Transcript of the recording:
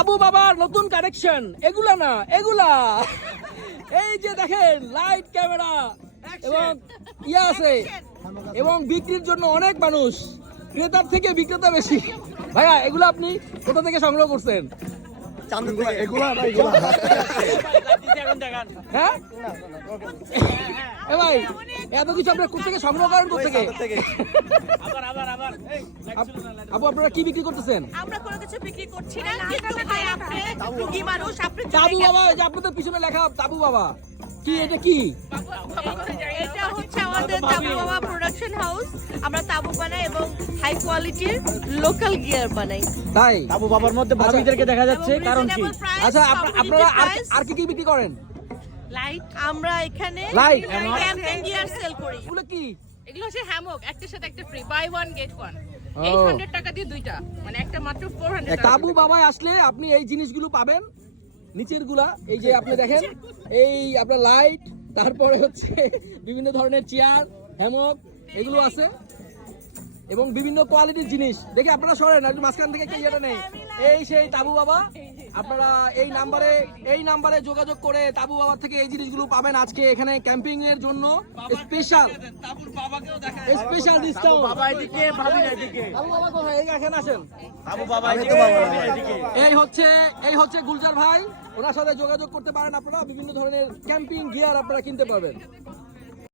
তাবু বাবার নতুন কানেকশন এগুলা না এগুলা এই যে দেখেন লাইট ক্যামেরা এবং ইয়া আছে এবং বিক্রির জন্য অনেক মানুষ ক্রেতার থেকে বিক্রেতা বেশি ভাইয়া এগুলো আপনি কোথা থেকে সংগ্রহ করছেন এগুলা হ্যাঁ এ ভাই এত কিছু আপনার কোথা থেকে সংগ্রহ করেন কোথা থেকে আপ- আপু আপনারা কি বিক্রি করতেছেন? আমরা কোনো কিছু বিক্রি করছি না কিন্তু ভাই আপনি রুগী মানুষ আপনি তাবু বাবা এই যে আপনাদের পিছনে লেখা তাবু বাবা। কি এটা কি? এটা হচ্ছে আমাদের তাবু বাবা প্রোডাকশন হাউস আমরা তাবু বানাই এবং হাই কোয়ালিটির লোকাল গিয়ার বানাই। তাই? আবু বাবার মধ্যে ভাবিদেরকে দেখা যাচ্ছে কারণ কি? আচ্ছা আপনারা আর আর কি কি বিক্রি করেন? লাইট আমরা এখানে? ক্যাম্পিং গিয়ার সেল করি। এগুলো কি? এগুলো হচ্ছে হ্যামক একটার সাথে একটা free buy one get one টাকা দিয়ে দুইটা। মানে একটা মাত্র ফোর হান্ড্রেড তাবু আসলে আপনি এই জিনিসগুলো পাবেন। নিচেরগুলা এই যে আপনি দেখেন এই আপনার লাইট তারপরে হচ্ছে বিভিন্ন ধরনের চেয়ার হ্যামক এগুলো আছে। এবং বিভিন্ন কোয়ালিটির জিনিস। দেখে আপনারা সরেন মাঝখান থেকে নেই। এই সেই তাবু বাবা। আপনারা এই নাম্বারে এই নাম্বারে যোগাযোগ করে তাবু বাবার থেকে এই জিনিসগুলো পাবেন আজকে এখানে ক্যাম্পিং এর জন্য। স্পেশাল স্পেশাল ডিসকাউন্ট বাবা এদিকে ভাবি এদিকে। তাবু বাবা কোথায়? এই এখানে আসেন। আবু বাবা এদিকে এই হচ্ছে এই হচ্ছে গুলজার ভাই। ওনার সাথে যোগাযোগ করতে পারেন আপনারা। বিভিন্ন ধরনের ক্যাম্পিং গিয়ার আপনারা কিনতে পারবেন।